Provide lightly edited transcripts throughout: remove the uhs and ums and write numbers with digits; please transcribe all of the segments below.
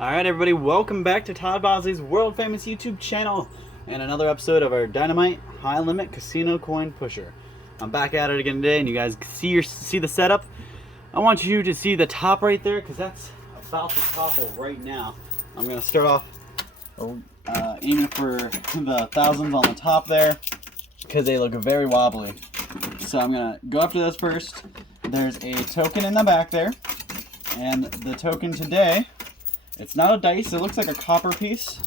Alright everybody, welcome back to Todd Bosley's world famous YouTube channel and another episode of our Dynamite High Limit Casino Coin Pusher. I'm back at it again today and you guys see the setup. I want you to see the top right there because that's about to topple right now. I'm going to start off aiming for the thousands on the top there because they look very wobbly. So I'm going to go after those first. There's a token in the back there, and the token today, it's not a dice, it looks like a copper piece.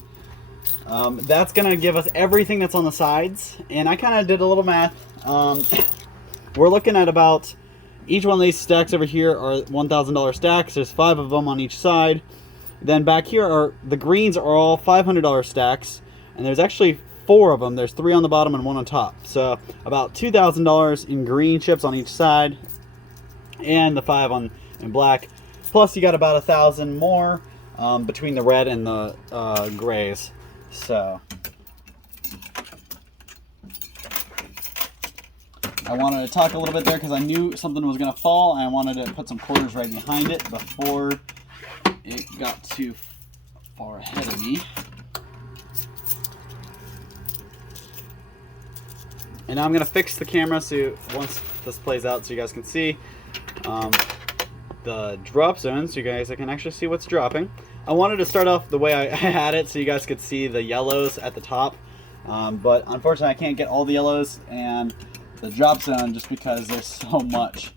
That's going to give us everything that's on the sides, and I kind of did a little math. We're looking at about, each one of these stacks over here are $1,000 stacks. There's 5 of them on each side. Then back here are, the greens are all $500 stacks, and there's actually 4 of them. There's 3 on the bottom and 1 on top. So about $2,000 in green chips on each side, and the 5 in black. Plus you got about 1,000 more between the red and the grays. So I wanted to talk a little bit there because I knew something was going to fall, and I wanted to put some quarters right behind it before it got too far ahead of me. And now I'm going to fix the camera so once this plays out so you guys can see the drop zone, so you guys can actually see what's dropping. I wanted to start off the way I had it so you guys could see the yellows at the top, but unfortunately I can't get all the yellows and the drop zone just because there's so much.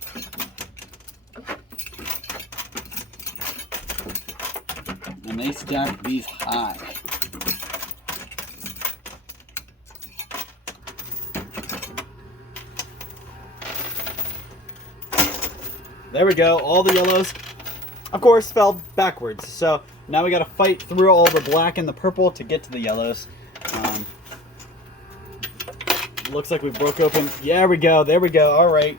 And they stack these high. There we go, all the yellows, of course, fell backwards. So now we gotta fight through all the black and the purple to get to the yellows. Looks like we broke open. Yeah, there we go. All right.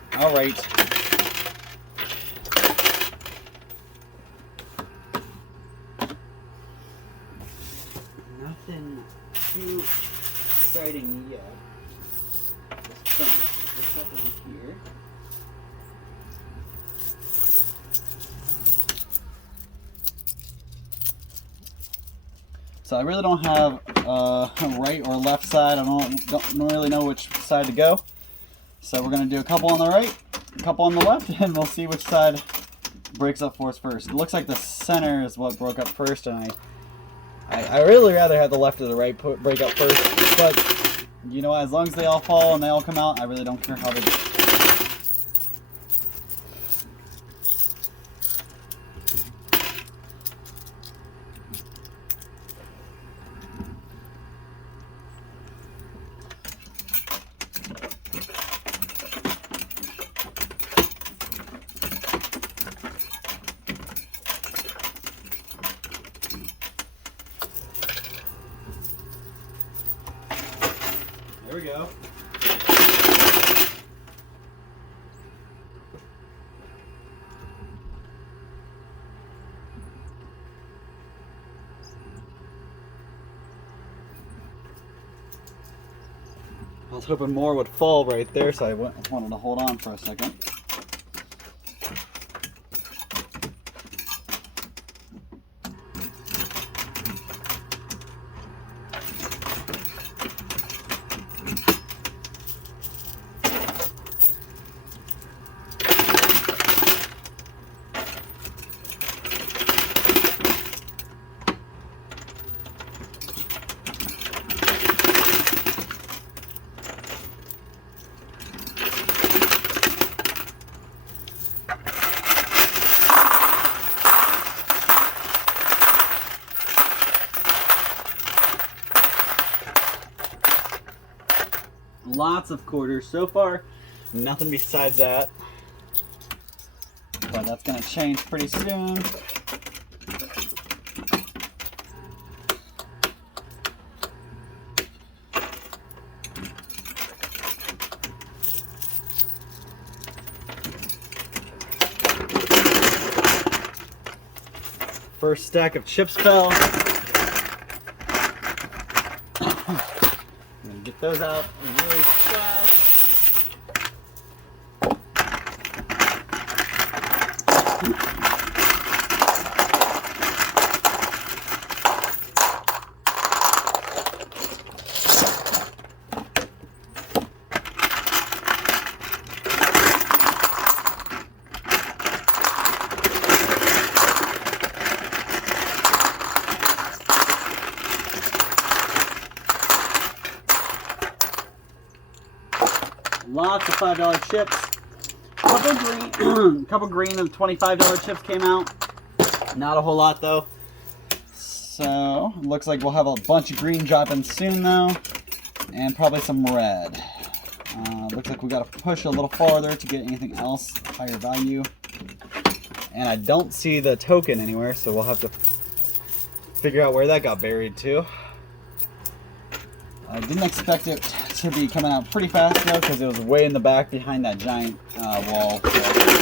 Nothing too exciting yet. Just over here. So I really don't have a right or left side. I don't really know which side to go. So we're going to do a couple on the right, a couple on the left, and we'll see which side breaks up for us first. It looks like the center is what broke up first, and I really rather have the left or the right break up first. But, you know, as long as they all fall and they all come out, I really don't care how they do. There we go. I was hoping more would fall right there, so I wanted to hold on for a second. Lots of quarters so far, nothing besides that, but that's going to change pretty soon. First stack of chips fell. I'm going to get those out really fast. Lots of $5 chips. Couple green and $25 chips came out. Not a whole lot though. So looks like we'll have a bunch of green dropping soon though, and probably some red. Looks like we got to push a little farther to get anything else higher value. And I don't see the token anywhere, so we'll have to figure out where that got buried to. I didn't expect it to be coming out pretty fast though, because it was way in the back behind that giant wall. So.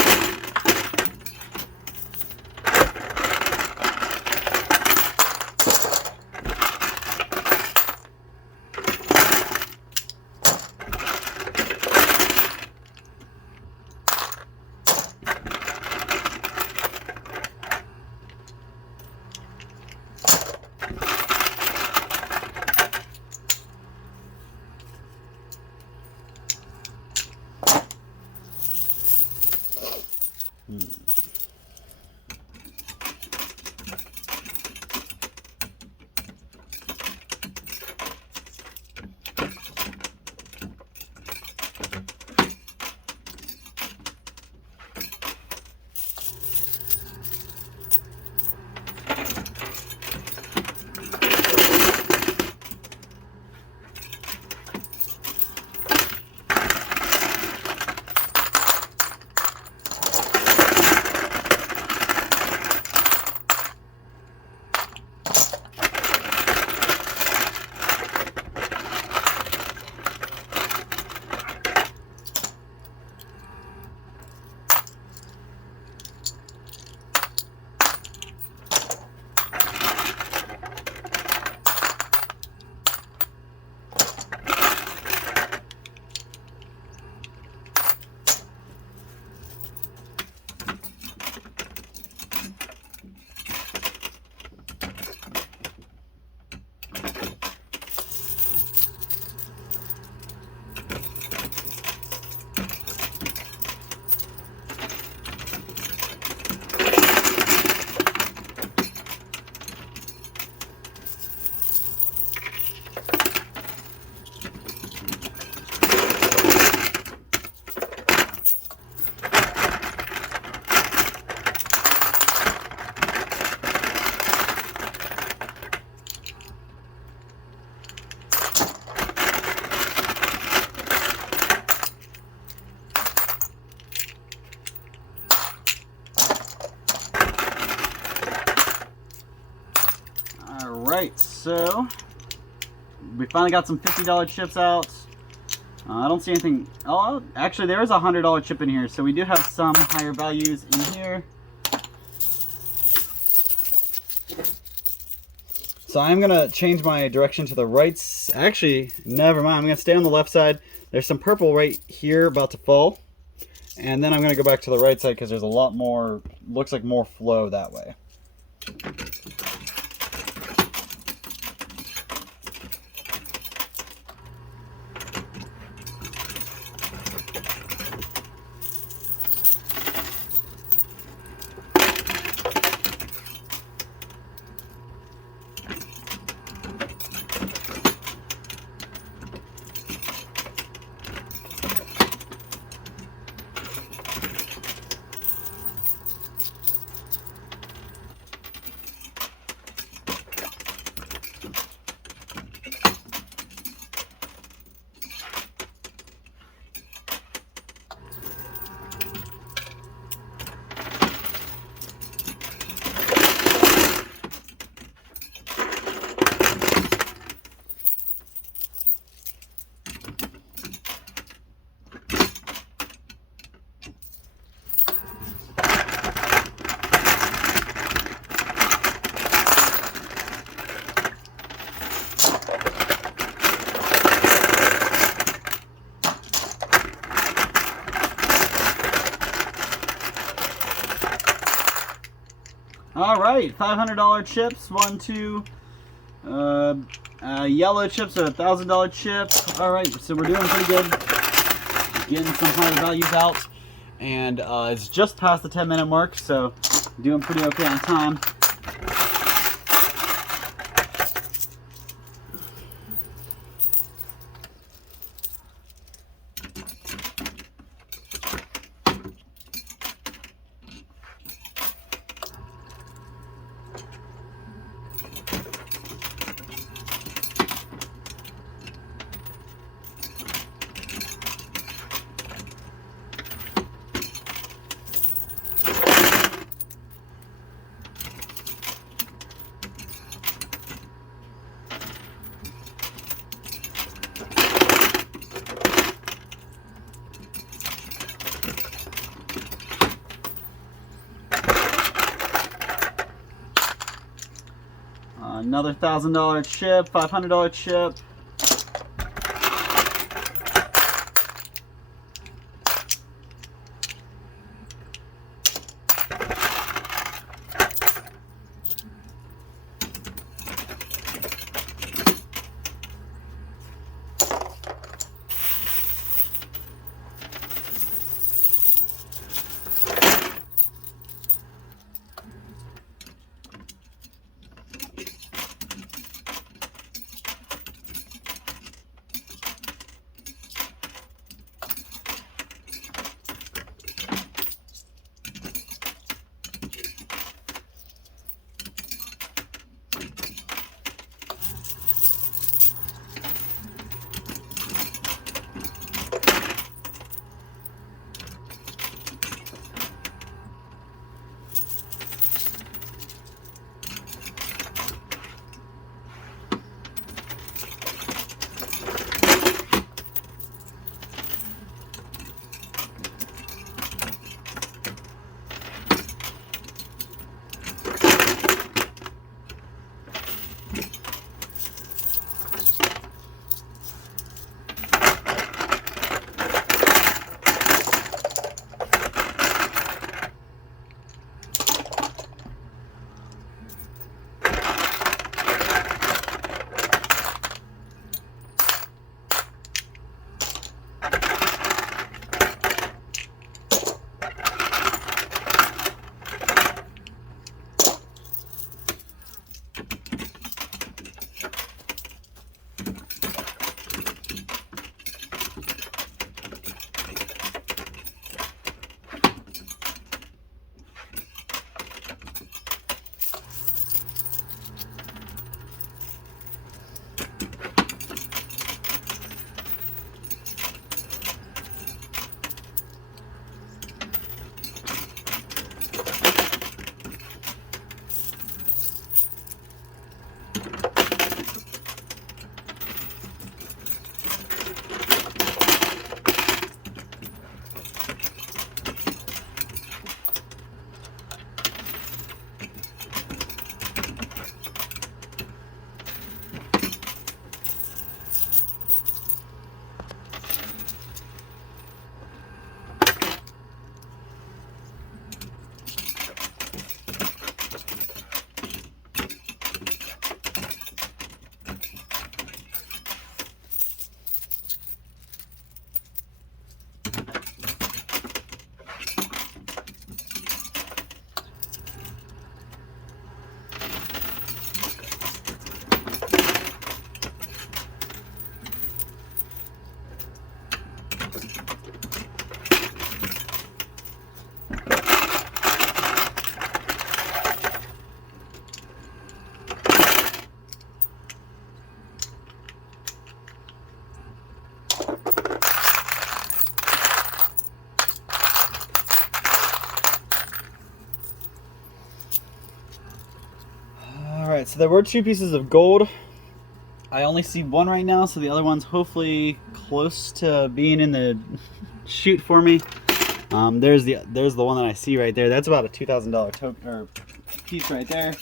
Alright, so we finally got some $50 chips out. I don't see anything. Oh, actually there is a $100 chip in here, so we do have some higher values in here. So I'm gonna change my direction to the right. Actually, never mind, I'm gonna stay on the left side. There's some purple right here about to fall, and then I'm gonna go back to the right side because there's a lot more, looks like more flow that way. All right, $500 chips, yellow chips are $1,000 chip. All right, so we're doing pretty good, getting some higher values out, and it's just past the 10-minute mark, so doing pretty okay on time. Another $1,000 chip, $500 chip. Alright, so there were 2 pieces of gold. I only see one right now, so the other one's hopefully close to being in the chute for me. There's the one that I see right there. That's about a $2,000 token or piece right there.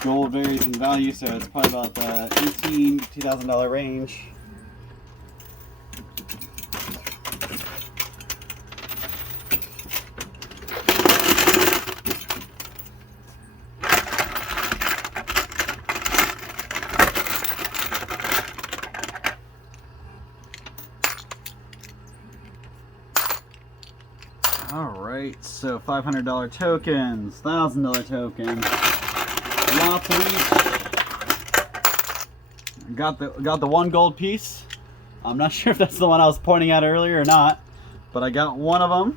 Gold varies in value, so it's probably about the $18,000 to $2,000 range. Alright, so $500 tokens, $1,000 tokens, lots of each. Got the one gold piece. I'm not sure if that's the one I was pointing at earlier or not, but I got one of them.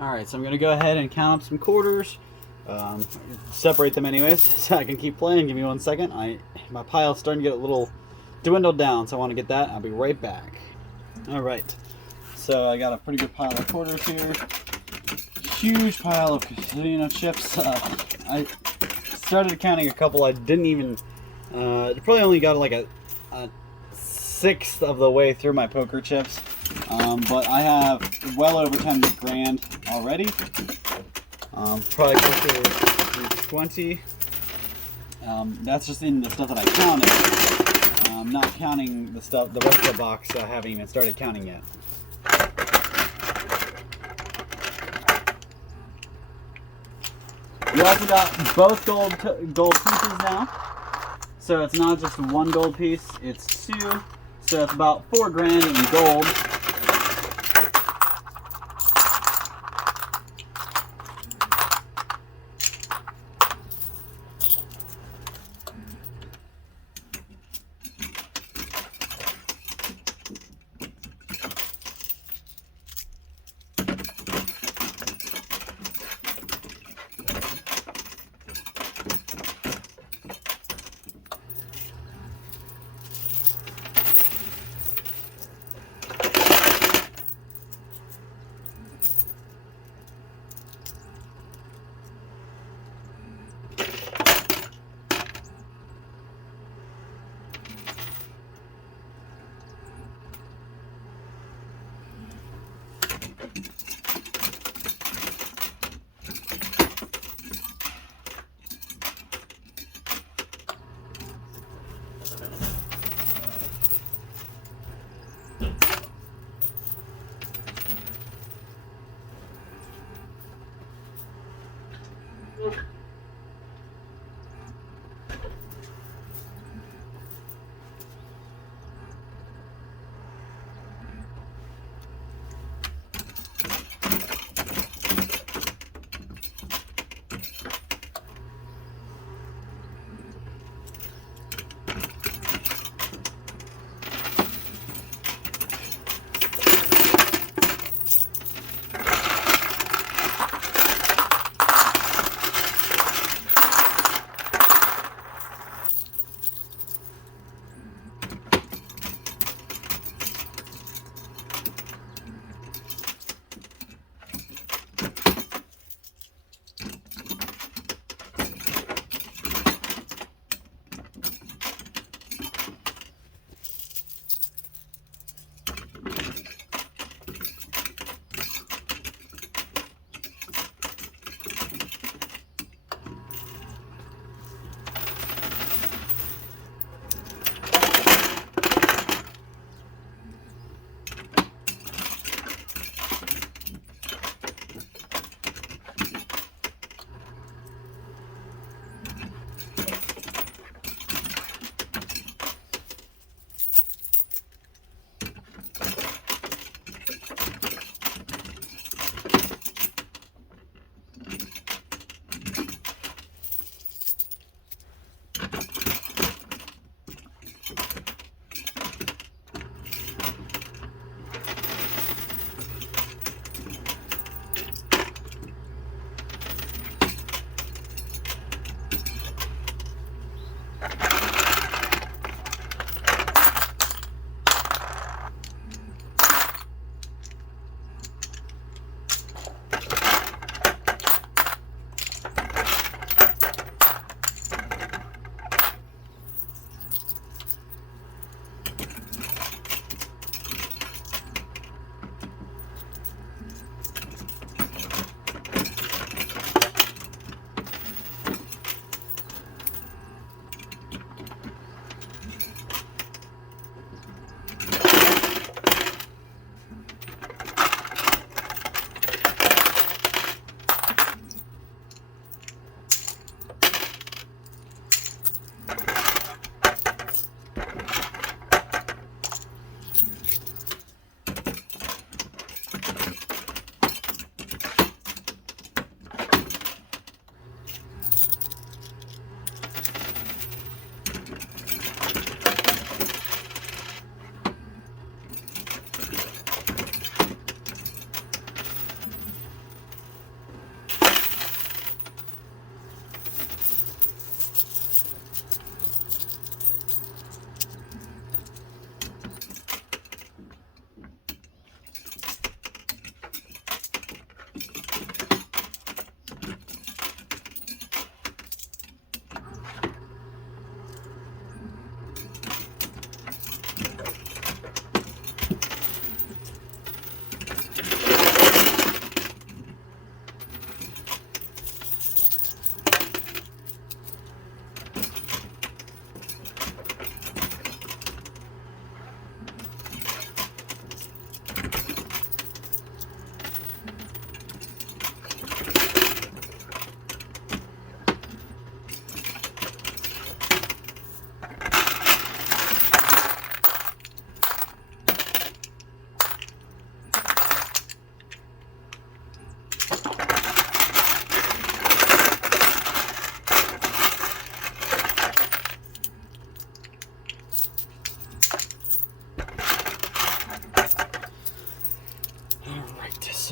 Alright, so I'm going to go ahead and count up some quarters. Separate them anyways, so I can keep playing. Give me 1 second. My pile's starting to get a little dwindled down, so I want to get that. I'll be right back. Alright, so I got a pretty good pile of quarters here. Huge pile of casino chips. I started counting a couple. I didn't even... probably only got like a sixth of the way through my poker chips. But I have well over 10 grand already. Probably closer to 20. That's just in the stuff that I counted. Not counting the rest of the box. I haven't even started counting yet. We also got both gold pieces now. So it's not just one gold piece, it's two. So it's about 4 grand in gold.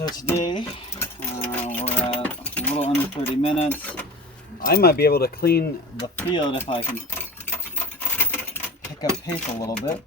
So today we're at a little under 30 minutes. I might be able to clean the field if I can pick up pace a little bit.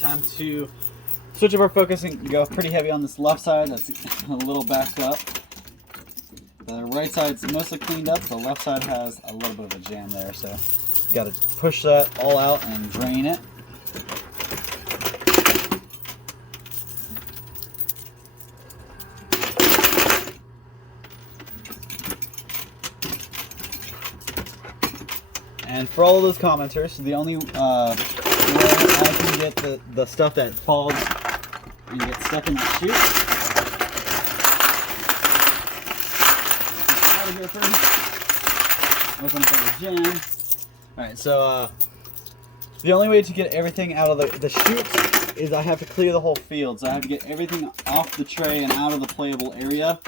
Time to switch up our focus and go pretty heavy on this left side. That's a little backed up. The right side's mostly cleaned up. The left side has a little bit of a jam there, so you got to push that all out and drain it. And for all of those commenters, the only way I can get the stuff that falls and gets stuck in the chute. Out of here first. Open up our jam. Alright, so the only way to get everything out of the chute is I have to clear the whole field. So I have to get everything off the tray and out of the playable area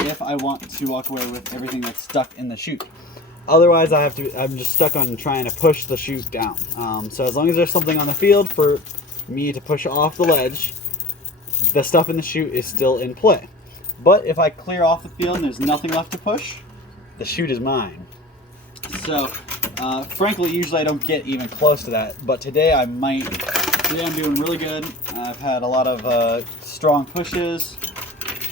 if I want to walk away with everything that's stuck in the chute. Otherwise, I'm just stuck on trying to push the chute down. So as long as there's something on the field for me to push off the ledge, the stuff in the chute is still in play. But if I clear off the field and there's nothing left to push, the chute is mine. So, frankly, usually I don't get even close to that. But today I might. Today I'm doing really good. I've had a lot of strong pushes.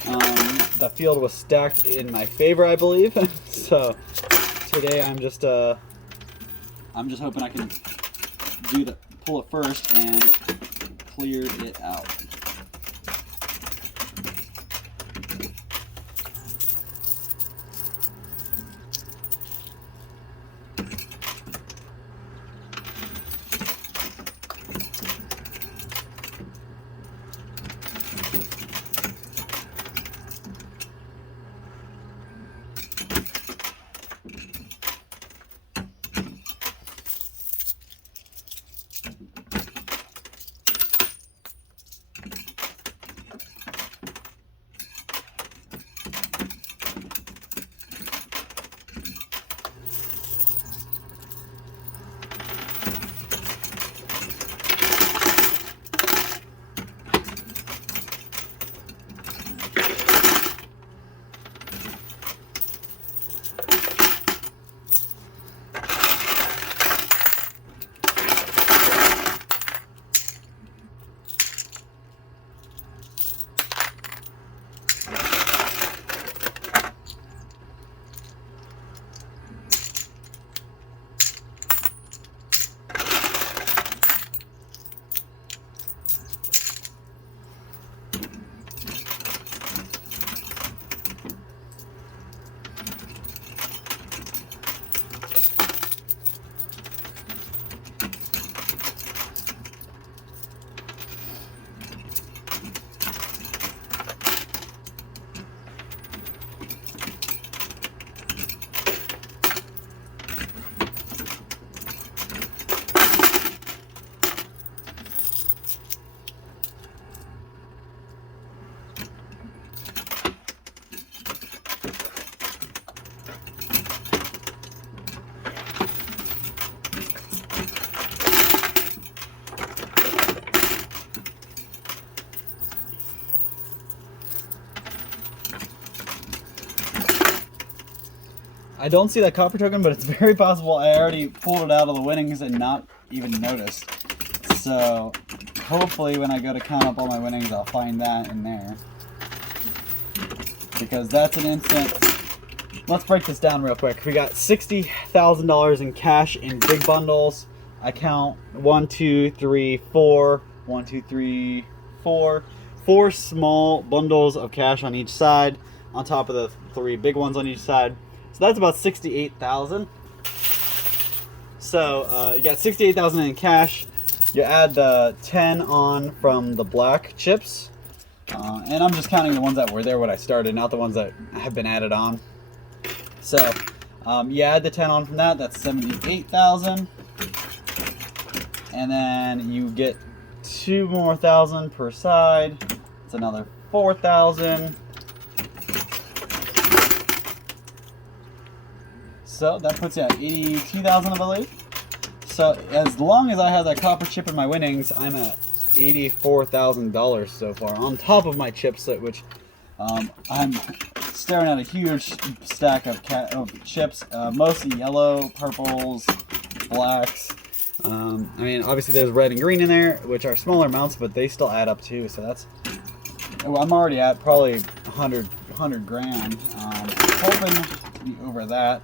The field was stacked in my favor, I believe. So today I'm just hoping I can pull it first and clear it out. I don't see that copper token, but it's very possible I already pulled it out of the winnings and not even noticed. So hopefully when I go to count up all my winnings, I'll find that in there. Because that's an instant. Let's break this down real quick. We got $60,000 in cash in big bundles. I count 1, 2, 3, 4. 1, 2, 3, 4. 4 small bundles of cash on each side, on top of the 3 big ones on each side. So that's about $68,000. So you got $68,000 in cash. You add the 10 on from the black chips. And I'm just counting the ones that were there when I started, not the ones that have been added on. So you add the 10 on from that, that's $78,000. And then you get 2 more thousand per side. It's another 4,000. So that puts you at 82,000, I believe. So as long as I have that copper chip in my winnings, I'm at $84,000 so far, on top of my chips, which I'm staring at a huge stack of chips, mostly yellow, purples, blacks. I mean, obviously there's red and green in there, which are smaller amounts, but they still add up too. So that's, I'm already at probably 100 grand. Hoping to be over that.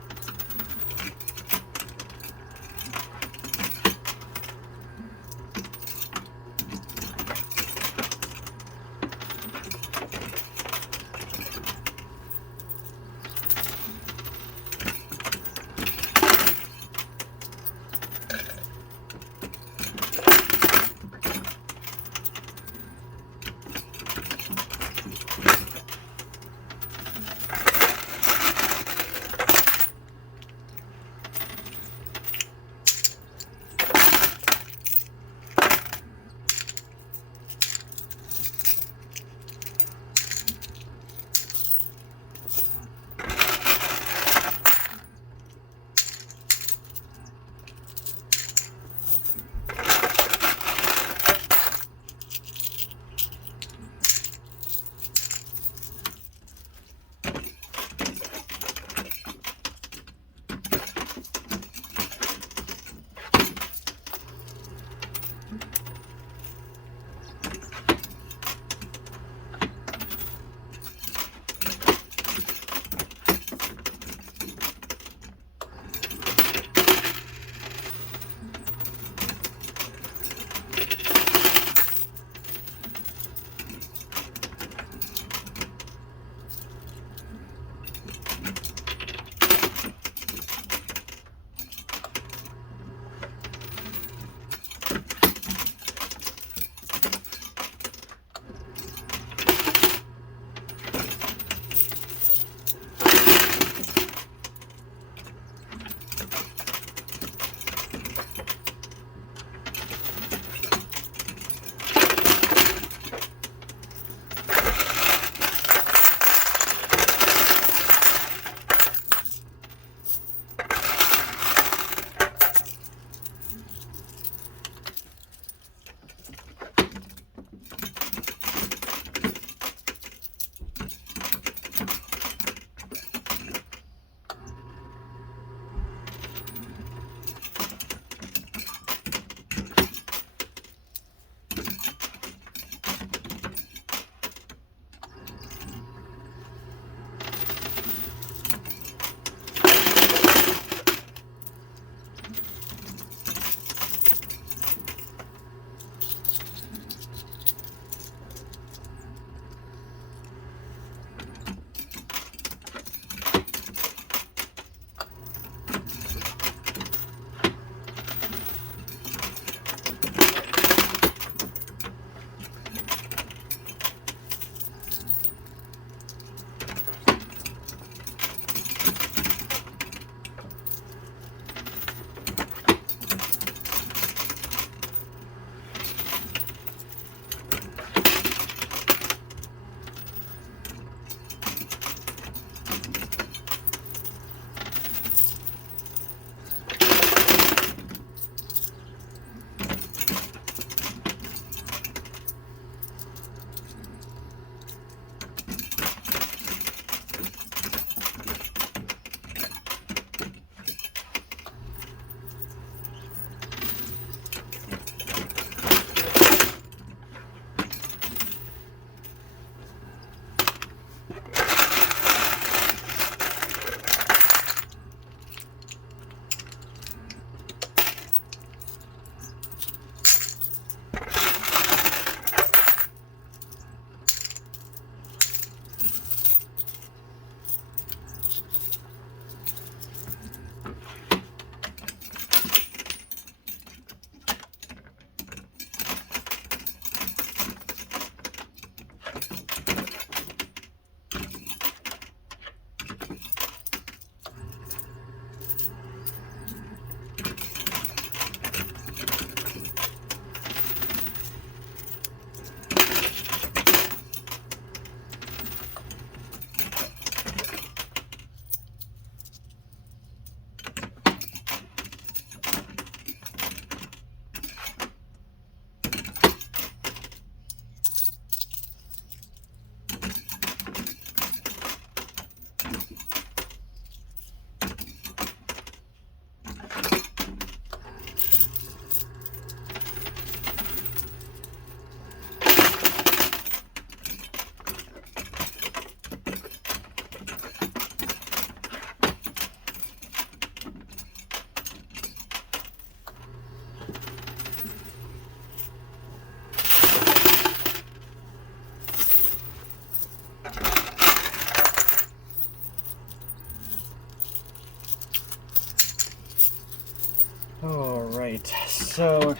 All right, so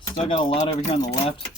still got a lot over here on the left.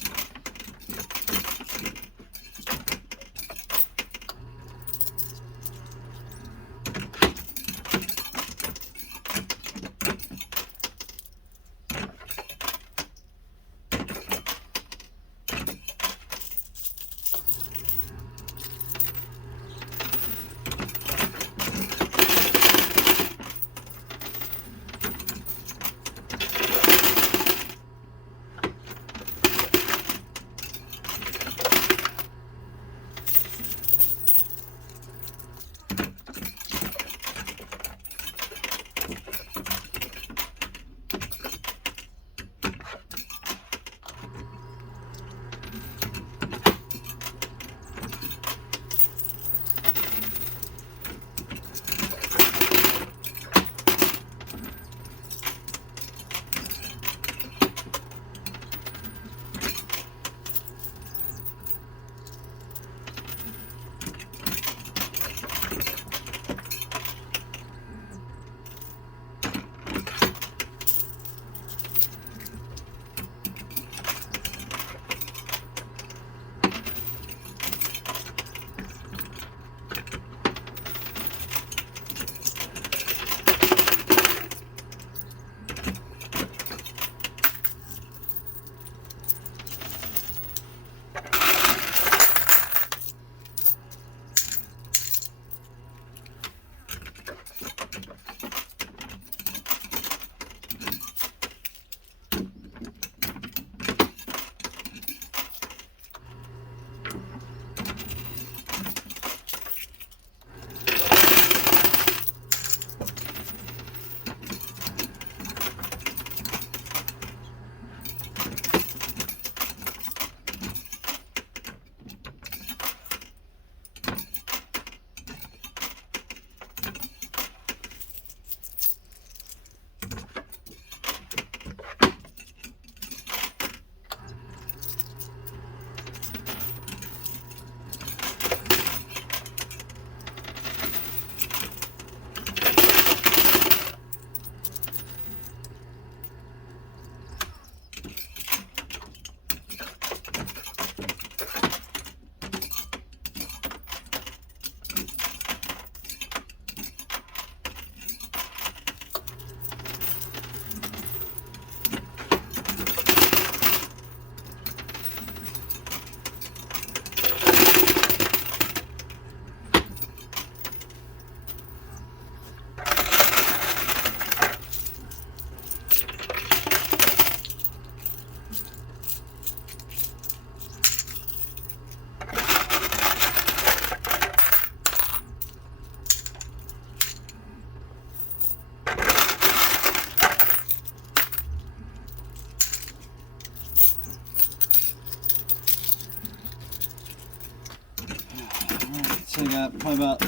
So we got probably about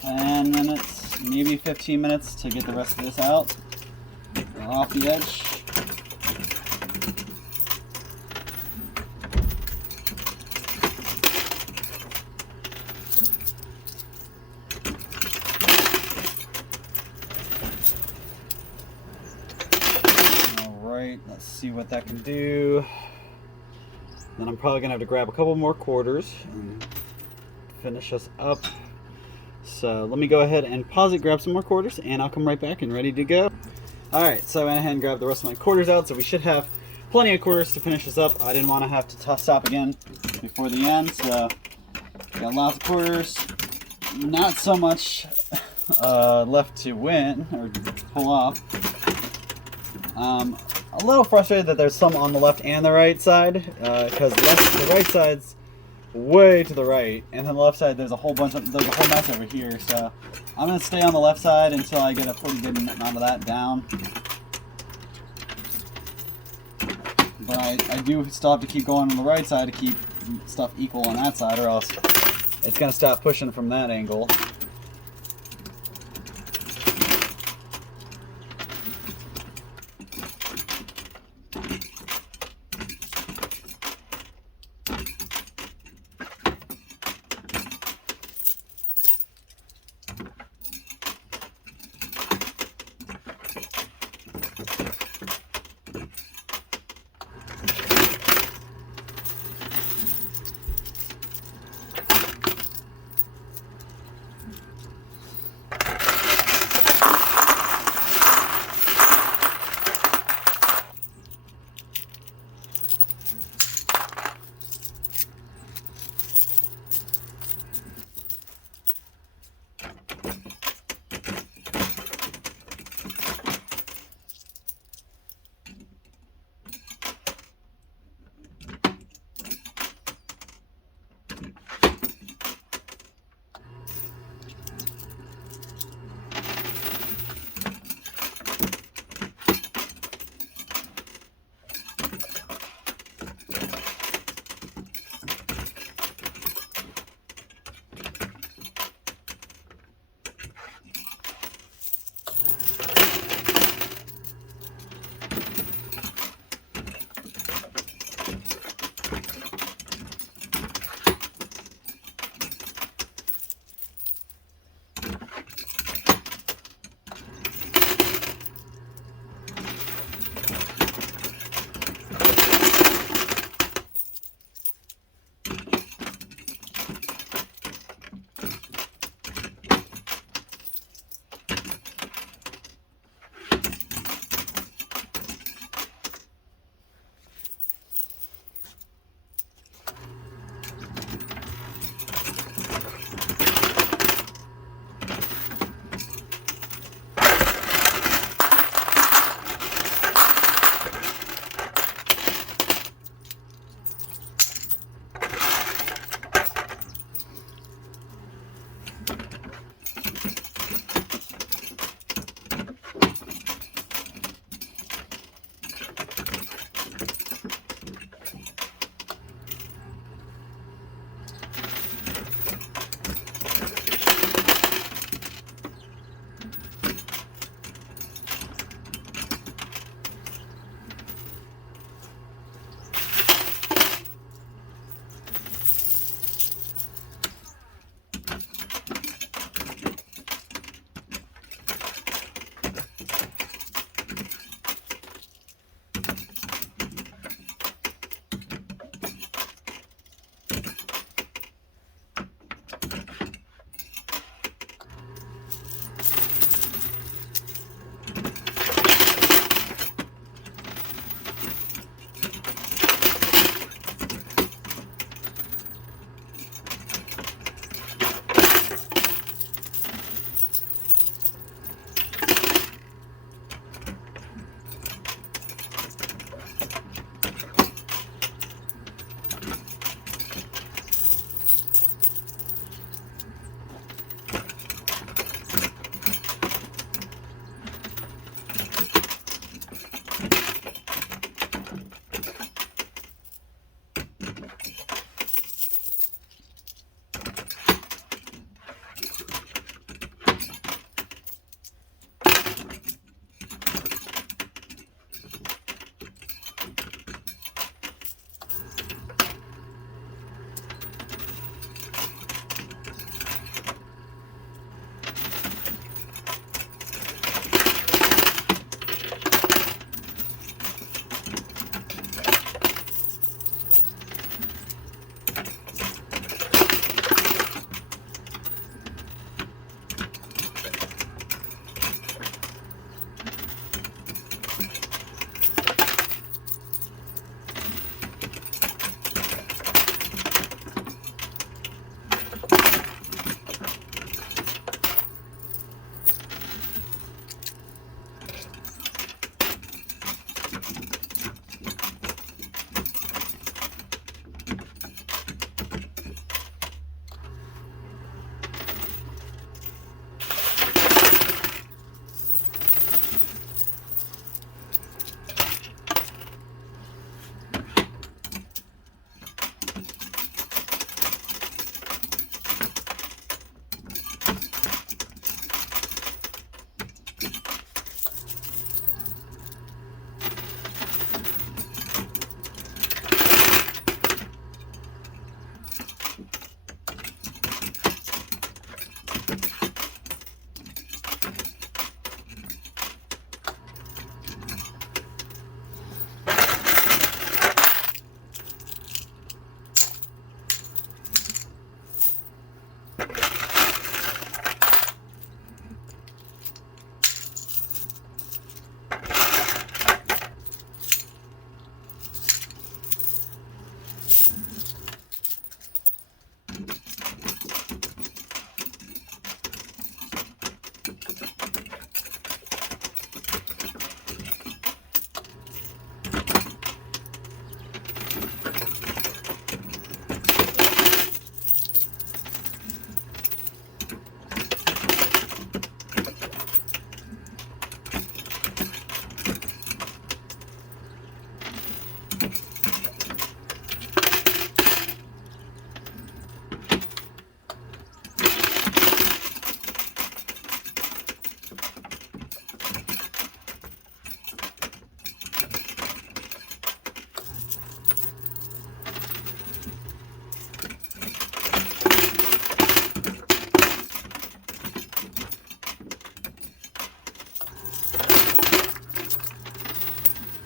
10 minutes, maybe 15 minutes to get the rest of this out or off the edge. Alright, let's see what that can do. Then I'm probably going to have to grab a couple more quarters and finish us up. So let me go ahead and pause it, grab some more quarters, and I'll come right back and ready to go. Alright, so I went ahead and grabbed the rest of my quarters out, so we should have plenty of quarters to finish this up. I didn't want to have to stop again before the end, so got lots of quarters. Not so much left to win or pull off. A little frustrated that there's some on the left and the right side, because the right side's way to the right, and on the left side there's a whole mess over here. So I'm gonna stay on the left side until I get a pretty good amount of that down. But I do still have to keep going on the right side to keep stuff equal on that side, or else it's gonna stop pushing from that angle.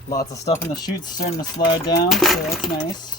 Lots of stuff in the chute starting to slide down, so that's nice.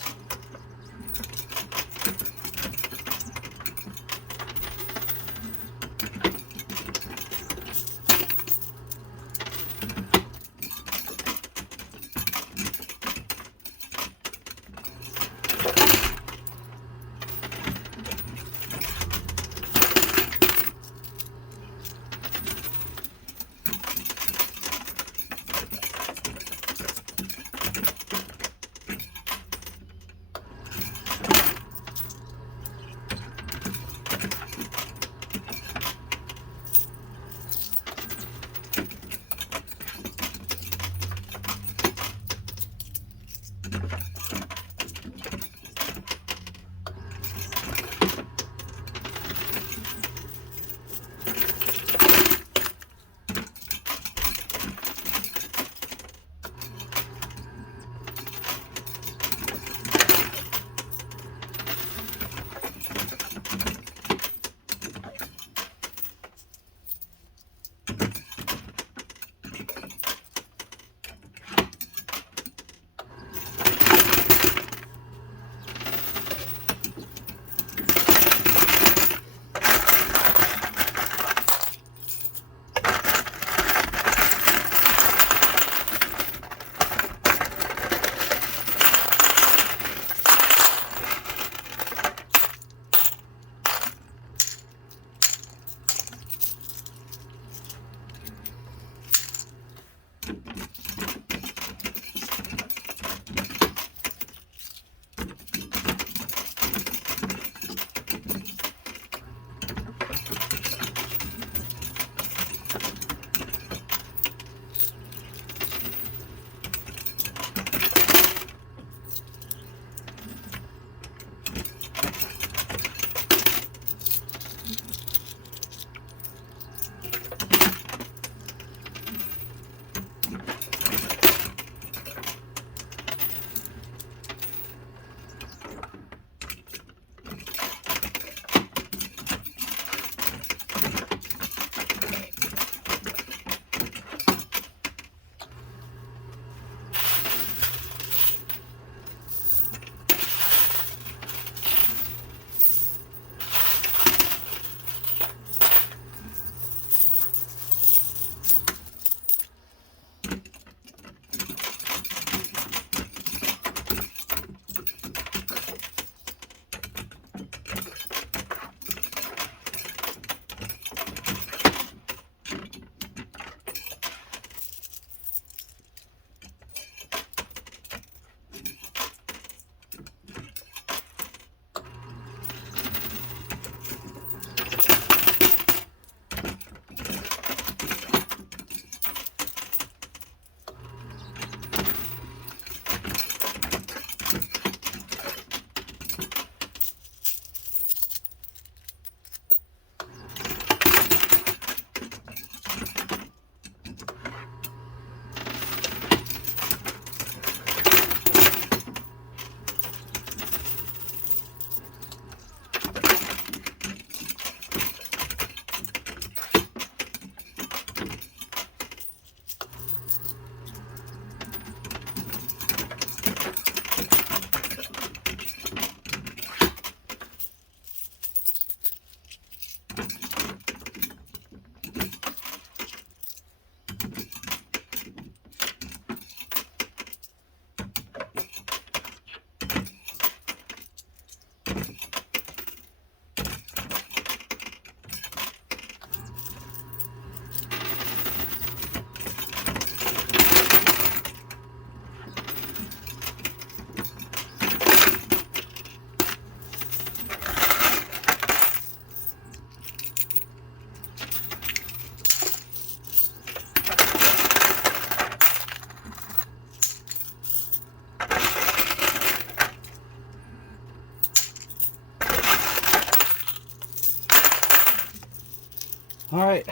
Alright,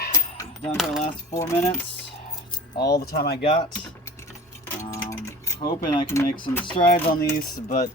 down to our last 4 minutes. That's all the time I got. Hoping I can make some strides on these, but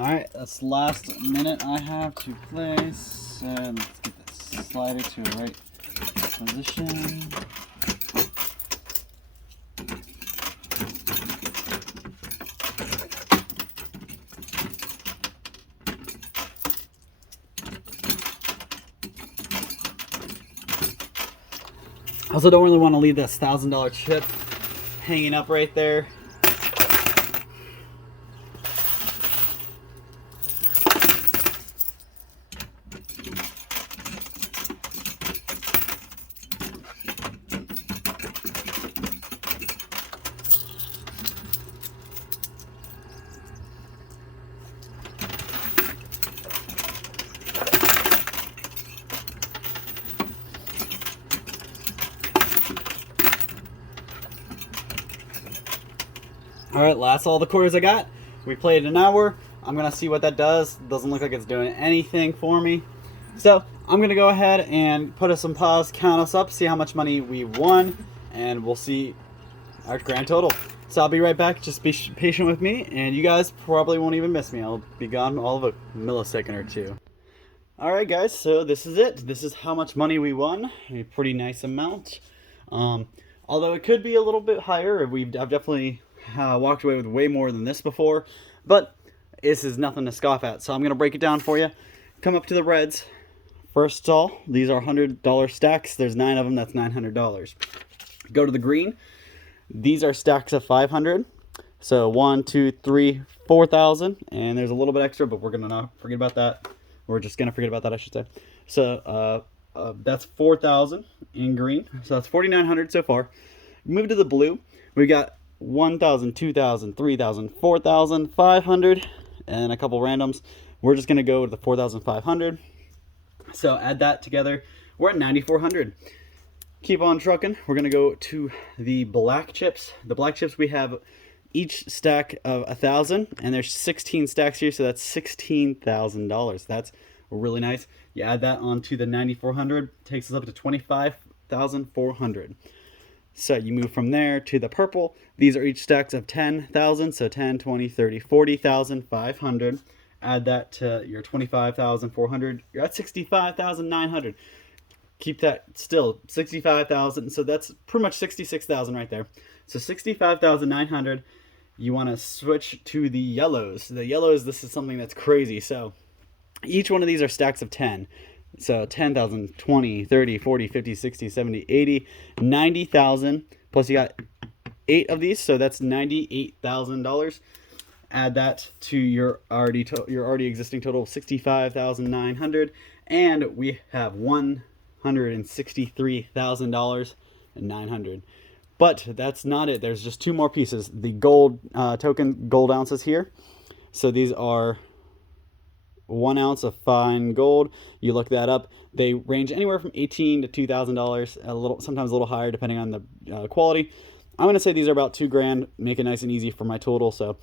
Alright, that's the last minute I have to place. And let's get this slider to the right position. I also don't really want to leave this $1,000 chip hanging up right there. Alright, that's all the quarters I got. We played an hour. I'm going to see what that does. Doesn't look like it's doing anything for me. So, I'm going to go ahead and put us some pause, count us up, see how much money we won, and we'll see our grand total. So I'll be right back. Just be patient with me, and you guys probably won't even miss me. I'll be gone all of a millisecond or two. Alright guys, so this is it. This is how much money we won. A pretty nice amount. Although it could be a little bit higher. I've definitely walked away with way more than this before, but this is nothing to scoff at. So I'm going to break it down for you. Come up to the reds. First of all, these are $100 stacks. There's 9 of them. That's $900. Go to the green. These are stacks of 500. So 1, 2, 3, 4,000. And there's a little bit extra, but we're going to not forget about that. We're just going to forget about that, I should say. So that's 4,000 in green. So that's 4,900 so far. Move to the blue. We got 1,000, 2,000, 3,000, 4,500, and a couple randoms. We're just going to go with the 4,500. So add that together. We're at 9,400. Keep on trucking. We're going to go to the black chips. The black chips, we have each stack of 1,000, and there's 16 stacks here, so that's $16,000. That's really nice. You add that onto the 9,400, takes us up to 25,400. So you move from there to the purple. These are each stacks of 10,000. So 10, 20, 30, 40,500. Add that to your 25,400. You're at 65,900. Keep that still 65,000. So that's pretty much 66,000 right there. So 65,900. You want to switch to the yellows. The yellows, this is something that's crazy. So each one of these are stacks of 10. So 10,000, 20, 30, 40, 50, 60, 70, 80, 90,000. Plus you got 8 of these, so that's $98,000. Add that to your already existing total of 65,900, and we have $163,900. But that's not it. There's just 2 more pieces. The gold token gold ounces here. So these are 1 ounce of fine gold. You look that up. They range anywhere from $18 to $2,000, sometimes a little higher depending on the quality. I'm going to say these are about $2,000. Make it nice and easy for my total. So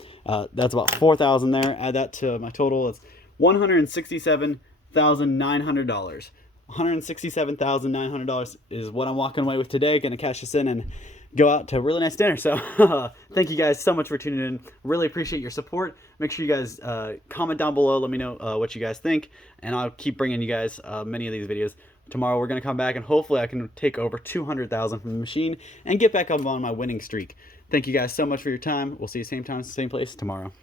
that's about 4,000 there. Add that to my total. It's $167,900. $167,900 is what I'm walking away with today. Going to cash this in and go out to a really nice dinner. So thank you guys so much for tuning in. Really appreciate your support. Make sure you guys comment down below. Let me know what you guys think, and I'll keep bringing you guys many of these videos. Tomorrow we're going to come back, and hopefully I can take over 200,000 from the machine and get back up on my winning streak. Thank you guys so much for your time. We'll see you same time, same place tomorrow.